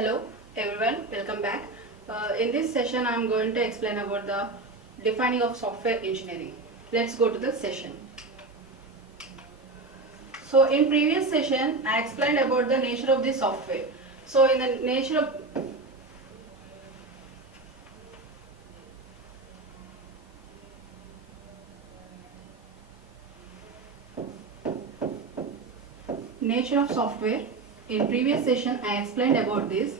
Hello everyone, welcome back. In this session I am going to explain about the defining of software engineering. Let's go to the session. So in previous session I explained about the nature of the software. So in the nature of software, in previous session I explained about this.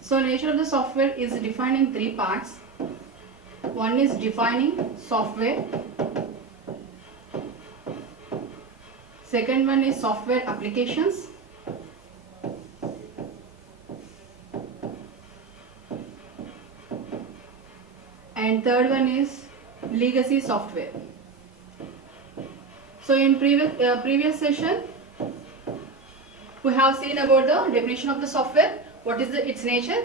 So nature of the software is defined in three parts. One is defining software, second one is software applications, and third one is legacy software. So in previous session we have seen about the definition of the software, what is its nature,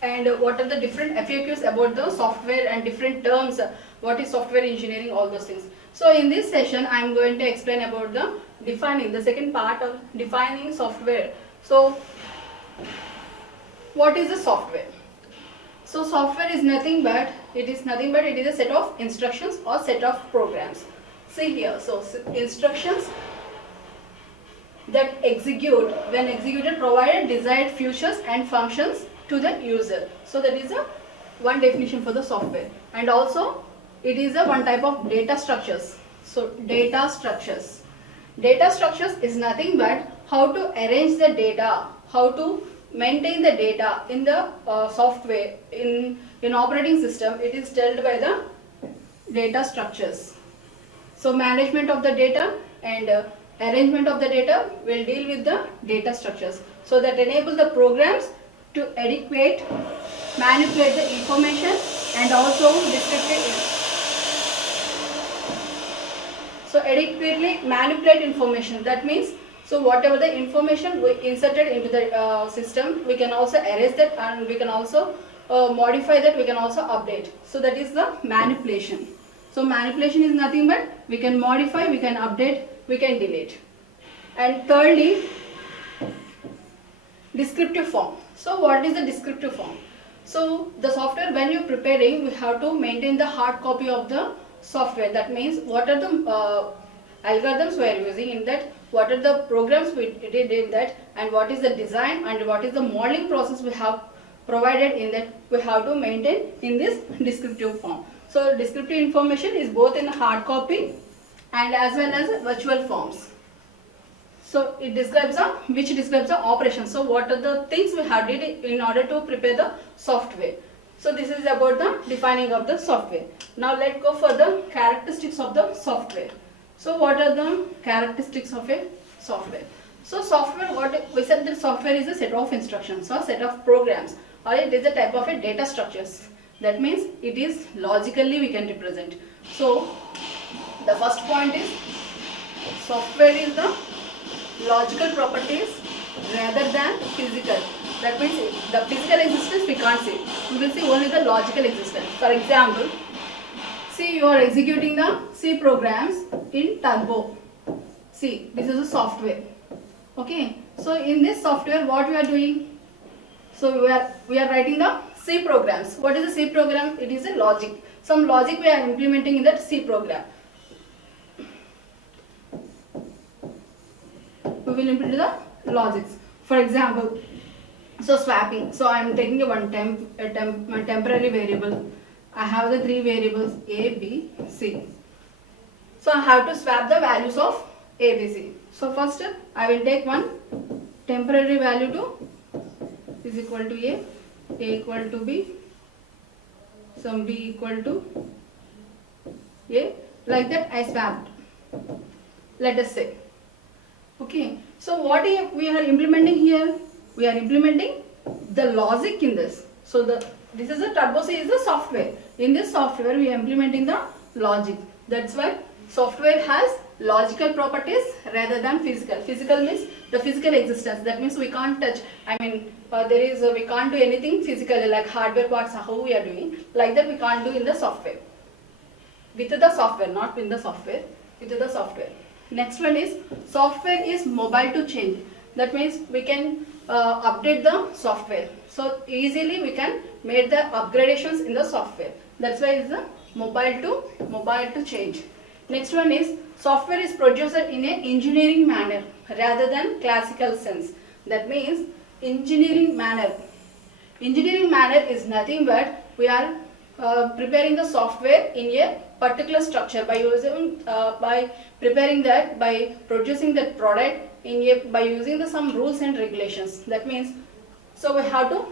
and what are the different FAQs about the software and different terms, what is software engineering, all those things. So in this session I am going to explain about the defining, the second part of defining software. So what is the software? So software is nothing but it is a set of instructions or set of programs. See here, so instructions that execute, when executed, provide desired features and functions to the user. So that is one definition for the software. And also it is one type of data structures. So data structures is nothing but how to arrange the data, how to maintain the data in the software, in operating system. It is dealt by the data structures. So management of the data and arrangement of the data will deal with the data structures. So that enable the programs to adequate, manipulate the information and also so adequately manipulate information. That means, so whatever the information we inserted into the system, we can also erase that and we can also modify that, we can also update. So that is the manipulation. So manipulation is nothing but we can modify, we can update, we can delete. And thirdly, descriptive form. So what is the descriptive form? So the software, when you're preparing, we have to maintain the hard copy of the software. That means what are the algorithms we are using in that, what are the programs we did in that, and what is the design and what is the modeling process we have provided in that, we have to maintain in this descriptive form. So descriptive information is both in hard copy and as well as virtual forms. So it describes the operation. So what are the things we have did in order to prepare the software. So this is about the defining of the software. Now let's go for the characteristics of the software. So what are the characteristics of a software? So software, what we said, that software is a set of instructions or set of programs, or it is a type of a data structures. That means it is logically we can represent. So the first point is software is the logical properties rather than physical. That means the physical existence we can't see. We will see only the logical existence. For example, see, you are executing the C programs in Turbo. See, this is a software. Okay. So in this software, what we are doing? So we are writing the C programs. What is a C program? It is a logic. Some logic we are implementing in that C program. We will implement the logics. For example, so swapping. So I am taking a temporary variable. I have the three variables A, B, C. So I have to swap the values of A, B, C. So first I will take one temporary value to is equal to A equal to B, some B equal to A. Like that I swapped. Let us say. Okay. So what we are implementing here? We are implementing the logic in this. So this is a Turbo C is the software. In this software we are implementing the logic. That's why software has logical properties rather than physical. Physical means the physical existence. That means we can't touch. I mean we can't do anything physically like hardware parts how we are doing. Like that we can't do in the software. With the software, not in the software. With the software. Next one is software is mobile to change. That means we can update the software. So easily we can make the upgradations in the software. That's why it's the mobile to change. Next one is software is produced in an engineering manner rather than classical sense. That means engineering manner. Engineering manner is nothing but we are preparing the software in a particular structure by using by preparing that, by producing that product in a, by using the some rules and regulations. That means so we have to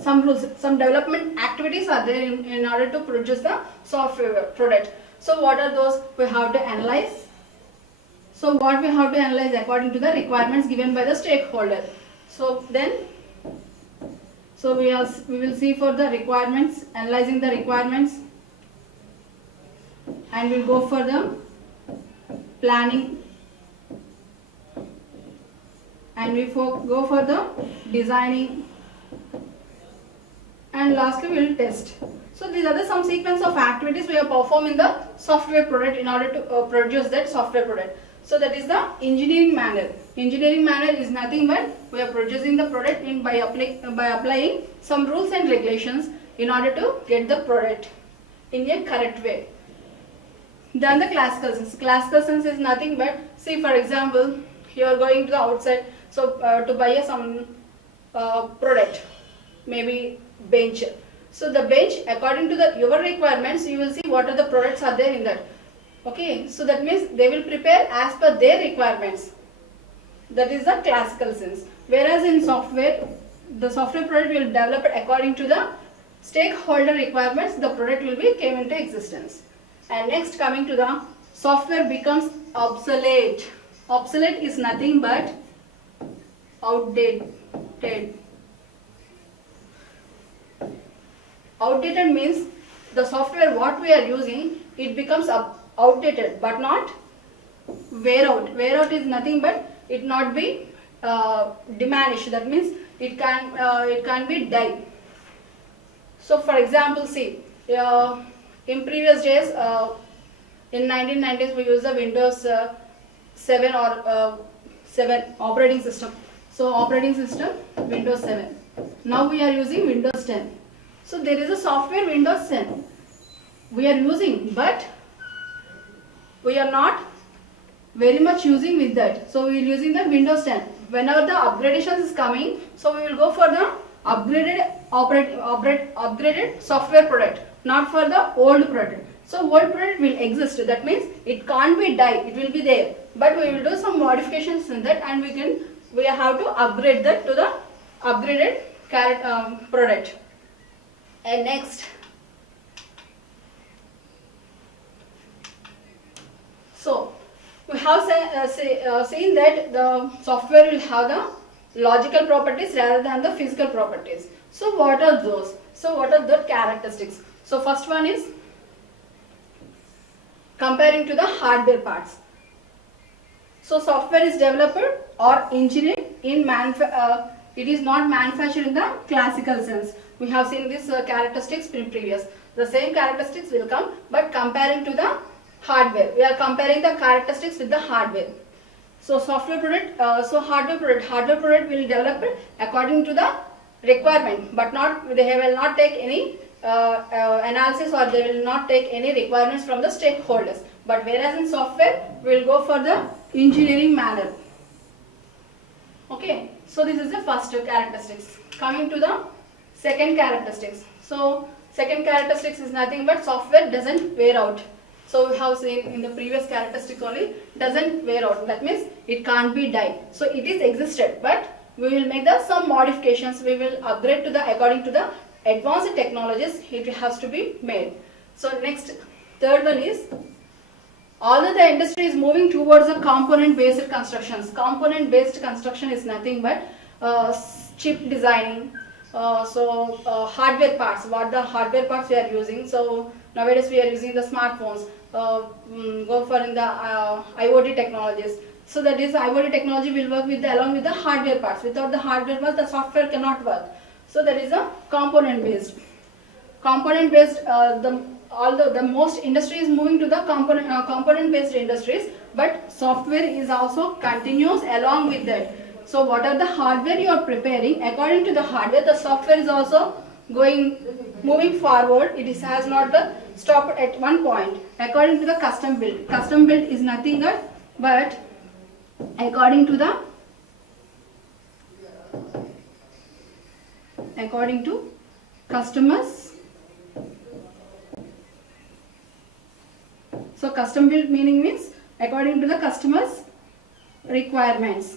some rules, some development activities are there in order to produce the software product. So what are those? We have to analyze. So what we have to analyze according to the requirements given by the stakeholder. So then, so we will see for the requirements, analyzing the requirements, and we'll go for the planning, and we go for the designing, and lastly we will test. So these are the some sequence of activities we have performed in the software product in order to produce that software product. So that is the engineering manner. Engineering manner is nothing but we are producing the product by applying some rules and regulations in order to get the product in a correct way. Then the classical sense. Classical sense is nothing but, see for example, you are going to the outside, so to buy some product, maybe bench. So the bench, according to your requirements, you will see what are the products are there in that. Okay, so that means they will prepare as per their requirements. That is the classical sense. Whereas in software, the software product will develop it according to the stakeholder requirements. The product will be came into existence. And next, coming to the software becomes obsolete. Obsolete is nothing but outdated. Outdated means the software what we are using, it becomes outdated but not wear out. Wear out is nothing but it not be diminished. That means it can be die. So for example, see in previous days, in 1990s we used the Windows 7 or 7 operating system. So operating system Windows 7. Now we are using Windows 10. So there is a software Windows 10 we are using, but we are not very much using with that. So we are using the Windows 10. Whenever the upgradations is coming, so we will go for the upgraded software product, not for the old product. So old product will exist. That means it can't be die. It will be there, but we will do some modifications in that, and we have to upgrade that to the upgraded product. And next, so we have seen that the software will have the logical properties rather than the physical properties. So what are those? So what are the characteristics? So first one is comparing to the hardware parts. So software is developed or engineered in it is not manufactured in the classical sense. We have seen these characteristics in previous. The same characteristics will come, but comparing to the hardware. We are comparing the characteristics with the hardware. So software product, hardware product will develop it according to the requirement, but they will not take any analysis, or they will not take any requirements from the stakeholders. But whereas in software, we will go for the engineering manner. Okay, so this is the first characteristics. Coming to the second characteristics. So second characteristics is nothing but software doesn't wear out. So we have seen in the previous characteristics only, doesn't wear out. That means it can't be die. So it is existed, but we will make some modifications. We will upgrade to the according to the advanced technologies. It has to be made. So next, third one is, although the industry is moving towards a component-based constructions. Component-based construction is nothing but chip designing. Hardware parts. What the hardware parts we are using? So nowadays we are using the smartphones. Go for in the IoT technologies. So that is IoT technology will work along with the hardware parts. Without the hardware parts, the software cannot work. So that is a component-based. Component-based. Although the most industry is moving to the component-based industries, but software is also continuous along with that. So what are the hardware you are preparing, according to the hardware the software is also moving forward. It has not the stop at one point. According to the custom build is nothing but according to customers. So custom build meaning means according to the customer's requirements.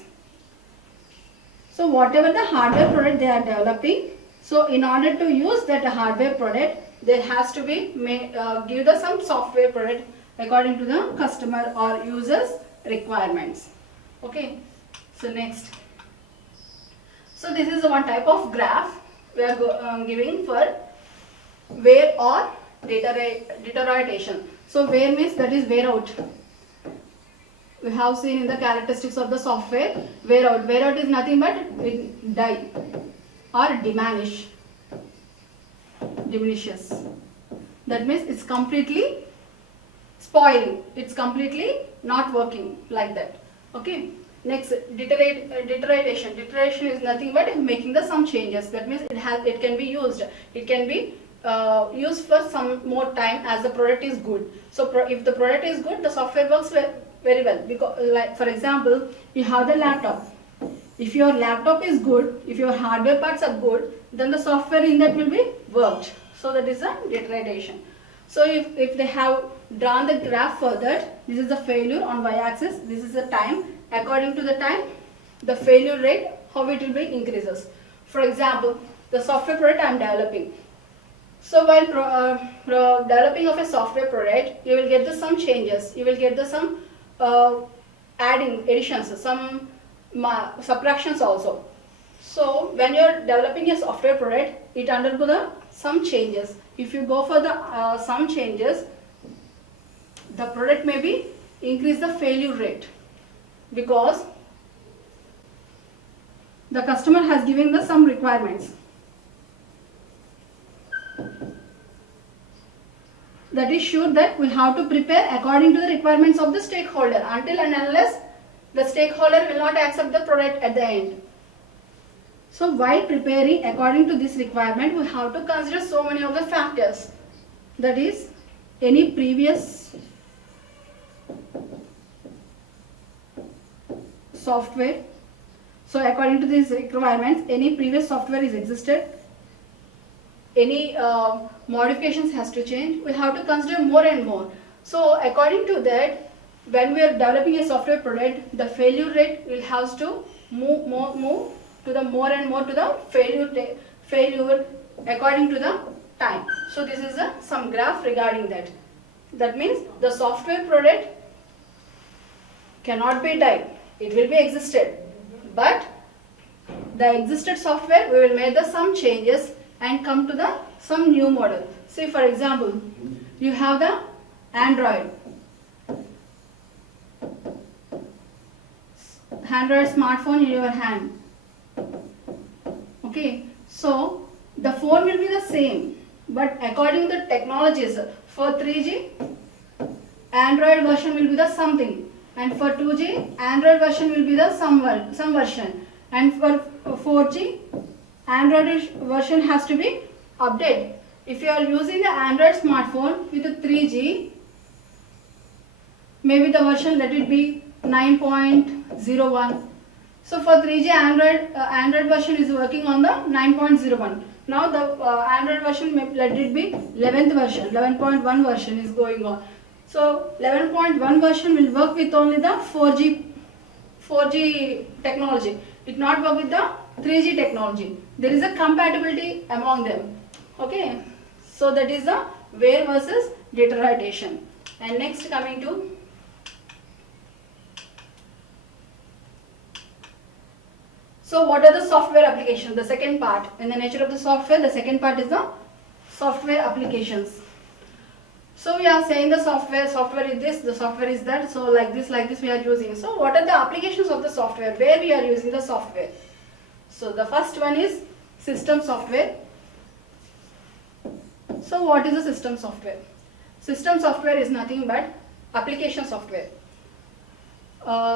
So whatever the hardware product they are developing, so in order to use that hardware product, there has to be give the some software product according to the customer or user's requirements. Okay. So next. So this is one type of graph we are giving for wear or deterioration. So wear means that is wear out. We have seen in the characteristics of the software, wear out. Wear out is nothing but it die or diminishes. That means it's completely spoiling. It's completely not working like that. Okay. Next, deterioration. Deterioration is nothing but making the some changes. That means it can be used. It can be used for some more time as the product is good. So if the product is good, the software works very well. Because, like for example, you have the laptop. If your laptop is good, if your hardware parts are good, then the software in that will be worked. So that is a deterioration. So if they have drawn the graph further, this is the failure on y-axis, this is the time. According to the time, the failure rate, how it will be increases. For example, the software product I am developing. So while developing of a software product, you will get some changes. You will get some additions, some subtractions also. So when you are developing a software product, it undergo some changes. If you go for the some changes, the product may be increase the failure rate, because the customer has given the some requirements. That is sure that we have to prepare according to the requirements of the stakeholder, until and unless the stakeholder will not accept the product at the end. So while preparing according to this requirement, we have to consider so many of the factors. That is, any previous software. So according to these requirements, any previous software is existed, any modifications has to change, we have to consider more and more. So according to that, when we are developing a software product, the failure rate will have to move to the more and more to the failure according to the time. So this is some graph regarding that. That means the software product cannot be died. It will be existed, but the existed software we will make some changes and come to some new model. See, for example, you have the Android smartphone in your hand. Okay, so the phone will be the same, but according to the technologies, for 3G, Android version will be the something, and for 2G, Android version will be the some version, and for 4G, Android version has to be updated. If you are using the Android smartphone with the 3G, maybe the version, let it be 9.01. So for 3G Android version is working on the 9.01. Now the Android version, let it be 11th version, 11.1 version is going on. So 11.1 version will work with only the 4G technology. It not work with the 3G technology. There is a compatibility among them. Okay. So that is the wear versus deterioration. And next, coming to so what are the software applications? The second part. In the nature of the software, the second part is the software applications. So we are saying the software is this, the software is that, so like this we are using. So what are the applications of the software, where we are using the software? So the first one is system software. So what is the system software? System software is nothing but application software.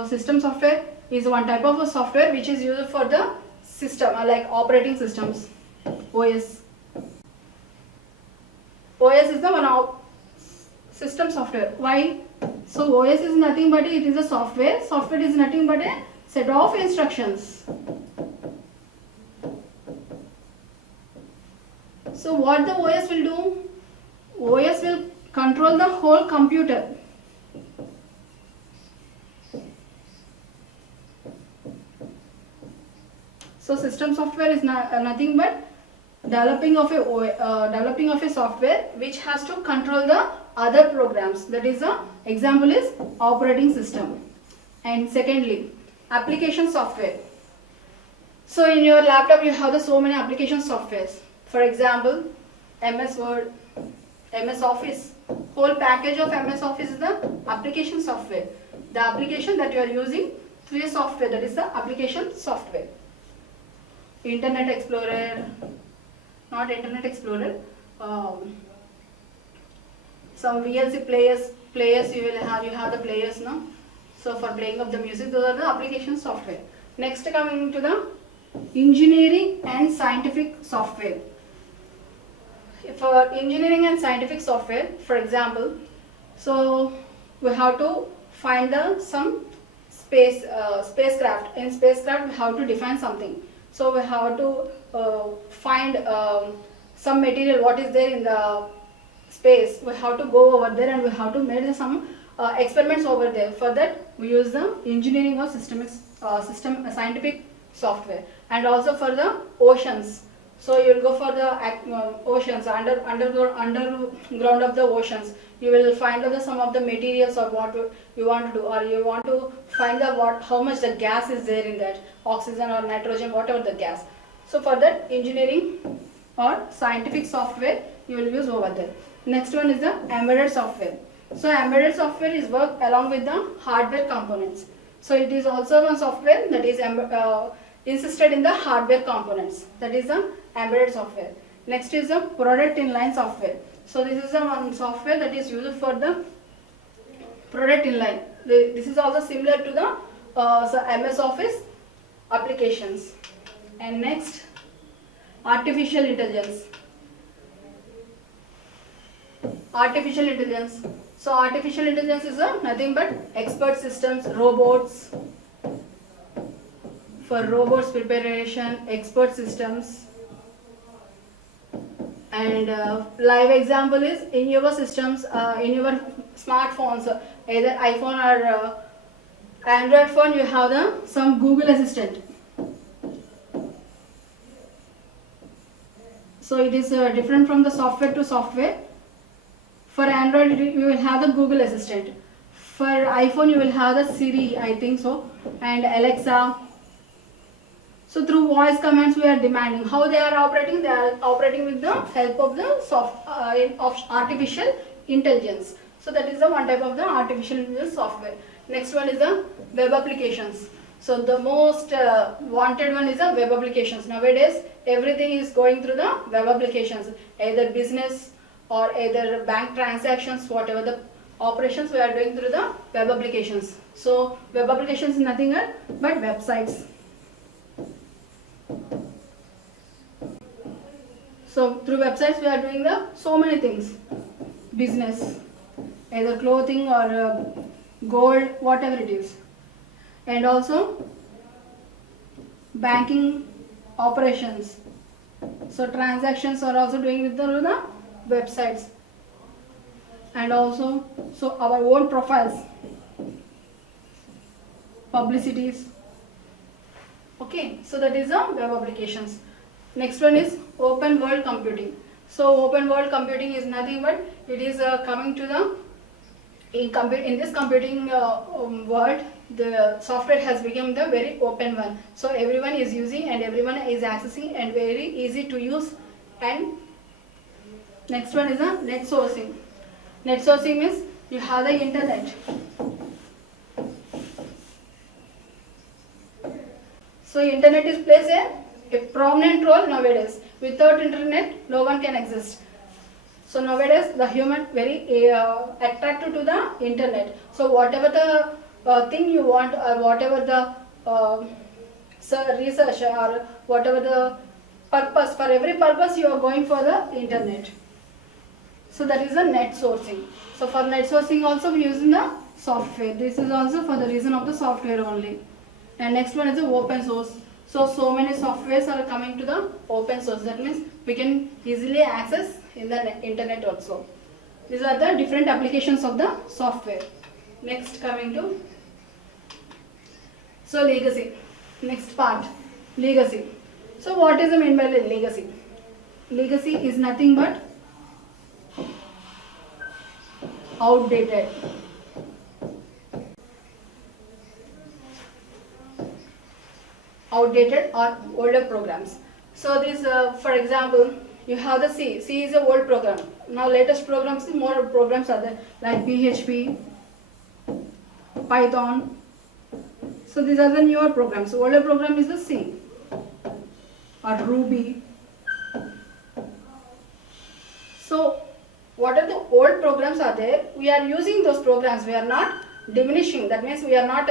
System software is one type of a software which is used for the system, like operating systems. OS. OS is the one of system software. Why? So OS is nothing but it is a software. Software is nothing but a set of instructions. So what the OS will do? OS will control the whole computer. So system software is nothing but developing of a software which has to control the other programs. That is the example is operating system. And secondly, application software. So in your laptop you have so many application softwares. For example, MS Word, MS Office. Whole package of MS Office is the application software. The application that you are using through a software, that is the application software. Internet Explorer, not Internet Explorer, some VLC players you have the players now. So for playing of the music, those are the application software. Next, coming to the engineering and scientific software. For engineering and scientific software, for example, so we have to find some spacecraft. In spacecraft, we have to define something. So we have to find some material what is there in the space. We have to go over there and we have to make some experiments over there. For that, we use the engineering or scientific software. And also for the oceans. So you will go for the oceans, underground of the oceans. You will find out some of the materials of what you want to do, or you want to find out how much the gas is there in that, oxygen or nitrogen, whatever the gas. So for that, engineering or scientific software you will use over there. Next one is the embedded software. So embedded software is work along with the hardware components. So it is also one software that is insisted in the hardware components. That is the embedded software. Next is the product inline software. So this is the one software that is used for the product inline. This is also similar to the MS Office applications. And next, artificial intelligence. Artificial intelligence. So artificial intelligence is nothing but expert systems, robots. For robots preparation, expert systems. And live example is in your systems, in your smartphones, either iPhone or Android phone, you have some Google Assistant. So it is different from the software to software. For Android, you will have the Google Assistant. For iPhone, you will have the Siri, I think so, and Alexa. So through voice commands we are demanding. How they are operating? They are operating with the help of the of artificial intelligence. So that is the one type of the artificial intelligence software. Next one is the web applications. So the most wanted one is the web applications. Nowadays everything is going through the web applications. Either business or either bank transactions, whatever the operations we are doing through the web applications. So web applications is nothing but websites. So through websites we are doing so many things. Business, either clothing or gold, whatever it is. And also banking operations. So transactions are also doing with the websites. And also so our own profiles, publicities. Okay, so that is the web applications. Next one is open world computing. So open world computing is nothing but it is coming to the in this computing world, the software has become the very open one. So everyone is using and everyone is accessing and very easy to use. And next one is the net sourcing. Net sourcing means you have the internet. So internet is plays a prominent role nowadays. Without internet, no one can exist. So nowadays the human very attracted to the internet. So whatever the thing you want, or whatever the research, or whatever the purpose, for every purpose you are going for the internet. So that is the net sourcing. So for net sourcing also we use the software. This is also for the reason of the software only. And next one is the open source. So many softwares are coming to the open source. That means we can easily access in the internet also. These are the different applications of the software. Next coming to legacy. Next part, legacy. So what is the mean by legacy? Legacy is nothing but outdated. Outdated or older programs. So this, for example, you have the C. C is a old program. Now latest programs, more programs are there like PHP, Python. So these are the newer programs. So older program is the C or Ruby. So what are the old programs are there? We are using those programs. We are not diminishing. That means we are not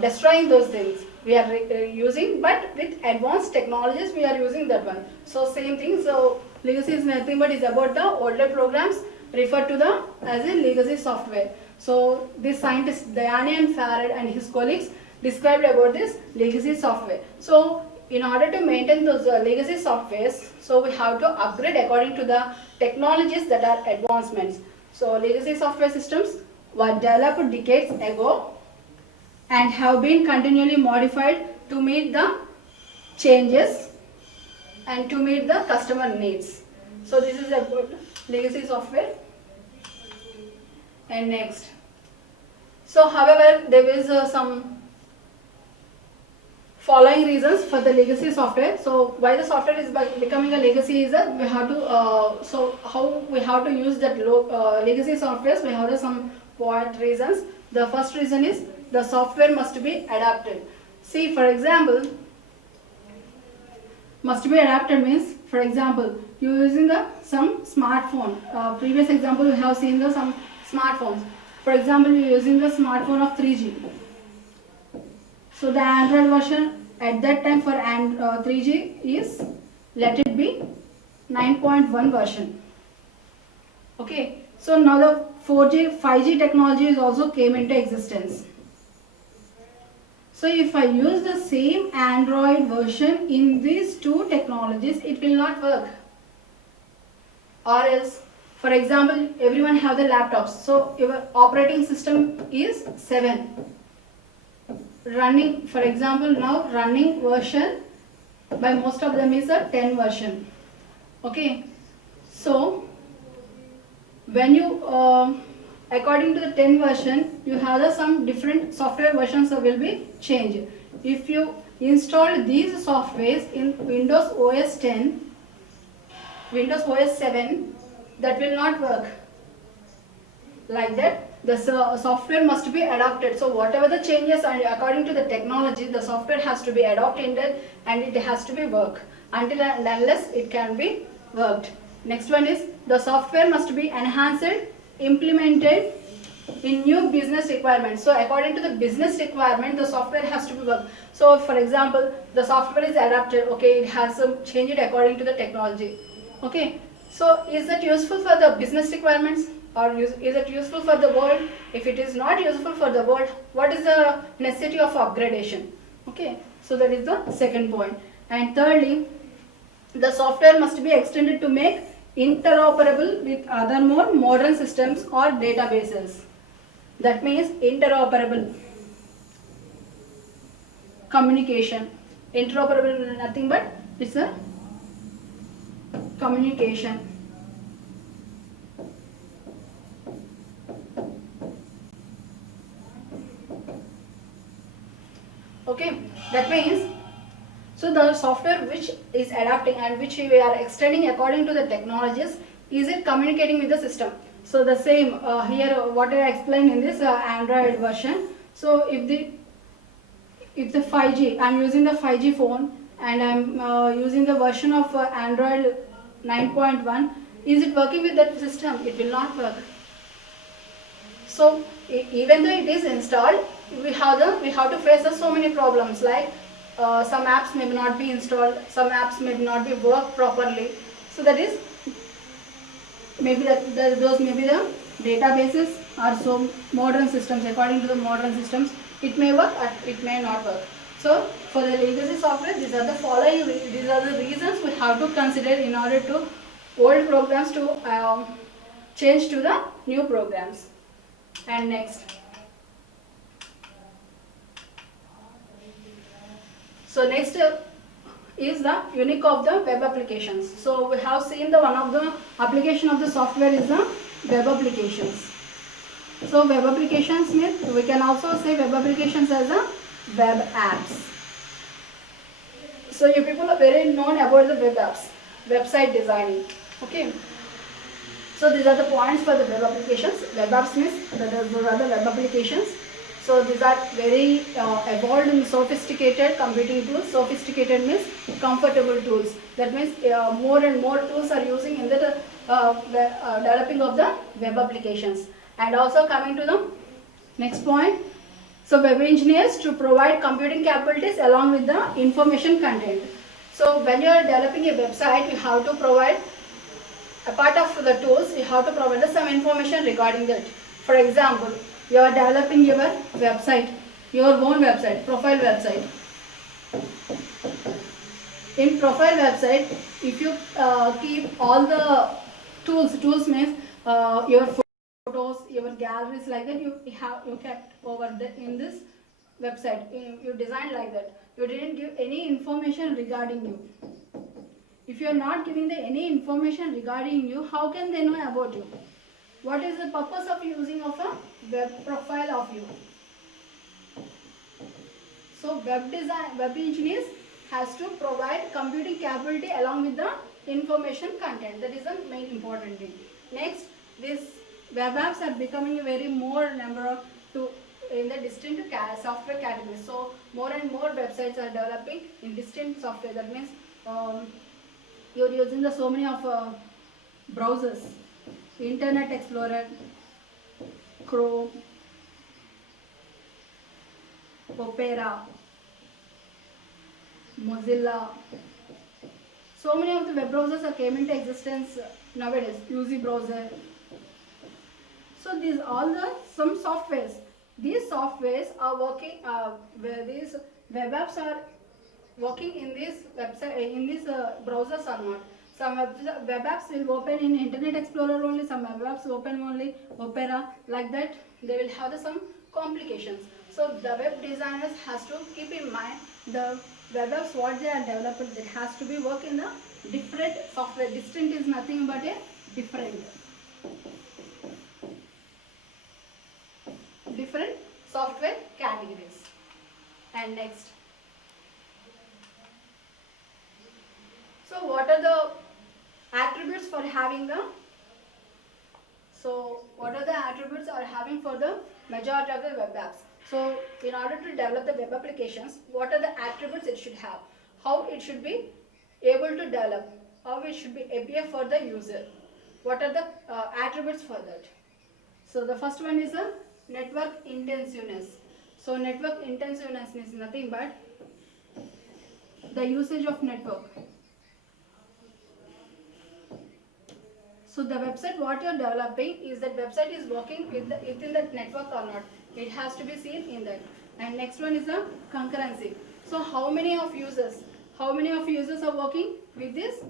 destroying those things. We are using, but with advanced technologies we are using that one. So same thing. So legacy is nothing but is about the older programs referred to the as a legacy software. So this scientist Dayanian Farad and his colleagues described about this legacy software. So in order to maintain those legacy softwares, so we have to upgrade according to the technologies that are advancements. So legacy software systems were developed decades ago and have been continually modified to meet the changes and to meet the customer needs. So this is about legacy software. And next, so however there is some following reasons for the legacy software. So why the software is becoming a legacy is that we have to so how we have to use that legacy softwares. We have some point reasons. The first reason is the software must be adapted. See, for example, must be adapted means, for example, you are using some smartphone. Previous example we have seen some smartphones. For example, you are using the smartphone of 3G. So the Android version at that time for 3G is, let it be 9.1 version. Okay. So now the 4G, 5G technology is also came into existence. So if I use the same Android version in these two technologies, it will not work. Or else, for example, everyone have the laptops. So your operating system is 7. Running, for example, now running version by most of them is a 10 version. Okay. So when you according to the 10 version, you have some different software versions that will be changed. If you install these softwares in Windows OS 10, Windows OS 7, that will not work. Like that, the software must be adapted. So whatever the changes are according to the technology, the software has to be adopted and it has to be work until and unless it can be worked. Next one is the software must be enhanced, implemented in new business requirements. So according to the business requirement, the software has to be worked. So for example, the software is adapted. Okay, it has changed according to the technology. Okay, so is that useful for the business requirements or is it useful for the world? If it is not useful for the world, what is the necessity of upgradation? Okay, so that is the second point. And thirdly, the software must be extended to make interoperable with other more modern systems or databases. That means interoperable communication. Interoperable is nothing but it's a communication. Okay, that means so the software which is adapting and which we are extending according to the technologies, is it communicating with the system? So the same here what I explained in this Android version. So if the 5G, I am using the 5G phone and I am using the version of Android 9.1, is it working with that system? It will not work. So even though it is installed, we have to face so many problems, like some apps may not be installed, some apps may not be work properly. So that is maybe those may be the databases are so modern systems. According to the modern systems, it may work or it may not work. So for the legacy software, these are the reasons we have to consider in order to old programs to change to the new programs. And next, so next is the unique of the web applications. So we have seen the one of the application of the software is the web applications. So web applications means we can also say web applications as a web apps. So you people are very known about the web apps, website designing. Okay. So these are the points for the web applications. Web apps means those are the web applications. So these are very evolved and sophisticated computing tools. Sophisticated means comfortable tools. That means more and more tools are using in the developing of the web applications. And also coming to the next point. So web engineers to provide computing capabilities along with the information content. So when you are developing a website, you have to provide, a part of the tools, you have to provide some information regarding that. For example, you are developing your website, your own website, profile website. In profile website, if you keep all the tools means your photos, your galleries, like that, you kept over in this website. You designed like that. You didn't give any information regarding you. If you are not giving any information regarding you, how can they know about you? What is the purpose of using of a web profile of you? So web engineers has to provide computing capability along with the information content. That is the main important thing. Next, these web apps are becoming a very more number of in the distinct software categories. So more and more websites are developing in distinct software. That means you're using the so many of browsers, Internet Explorer, Chrome, Opera, Mozilla. So many of the web browsers are came into existence nowadays. UZ browser. So these all the some softwares. These softwares are working. Where these web apps are working in this website, in these browsers or not. Some web apps will open in Internet Explorer only, some web apps open only Opera, like that. They will have some complications. So the web designers has to keep in mind the web apps what they are developed, it has to be work in the different software. Distinct is nothing but a different software categories. And next, so what are the attributes for having the, so what are the attributes are having for the majority of the web apps? So in order to develop the web applications, what are the attributes it should have? How it should be able to develop? How it should be appear for the user? What are the attributes for that? So the first one is a network intensiveness. So network intensiveness is nothing but the usage of network. So the website what you are developing is that website is working within that network or not. It has to be seen in that. And next one is the concurrency. So how many of users are working with this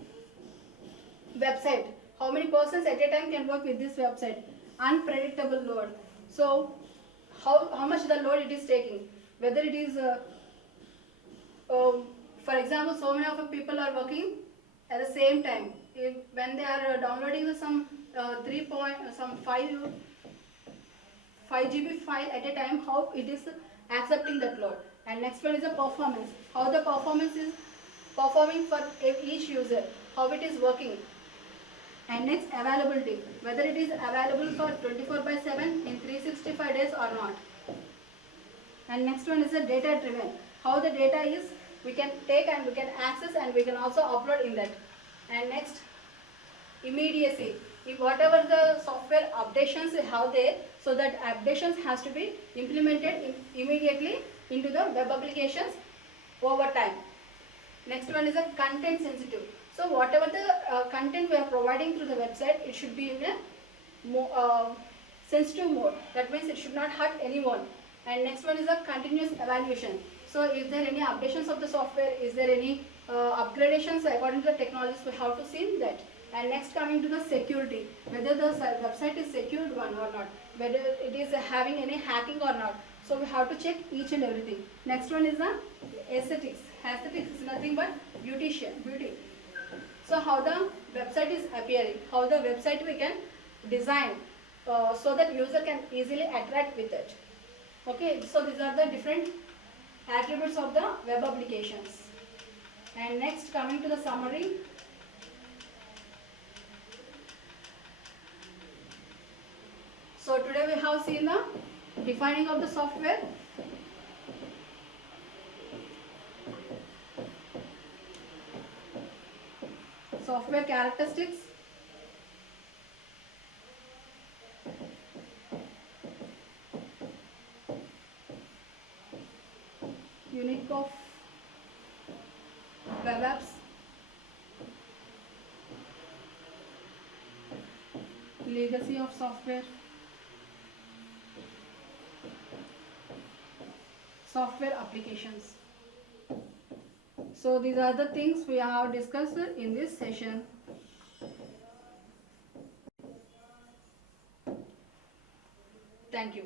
website? How many persons at a time can work with this website? Unpredictable load. So how much the load it is taking? Whether it is for example, so many of the people are working at the same time. When they are downloading some 5 GB file at a time, how it is accepting that load. And next one is the performance. How the performance is performing for each user, how it is working. And next, availability, whether it is available for 24/7 in 365 days or not. And next one is the data driven. How the data is, we can take and we can access and we can also upload in that. And next, immediacy. if whatever the software updations we have there, so that updations has to be implemented immediately into the web applications over time. Next one is a content sensitive. So whatever the content we are providing through the website, it should be in a sensitive mode. That means it should not hurt anyone. And next one is a continuous evaluation. So is there any updations of the software? Is there any upgradations according to the technologies? We have to see that. And next, coming to the security, whether the website is secured one or not, whether it is having any hacking or not. So we have to check each and everything. Next one is the aesthetics. Aesthetics is nothing but beauty. So how the website is appearing, how the website we can design so that user can easily attract with it. Okay, so these are the different attributes of the web applications. And next, coming to the summary. So today we have seen the defining of the software, software characteristics, unique of web apps, legacy of software, software applications. So these are the things we have discussed in this session. Thank you.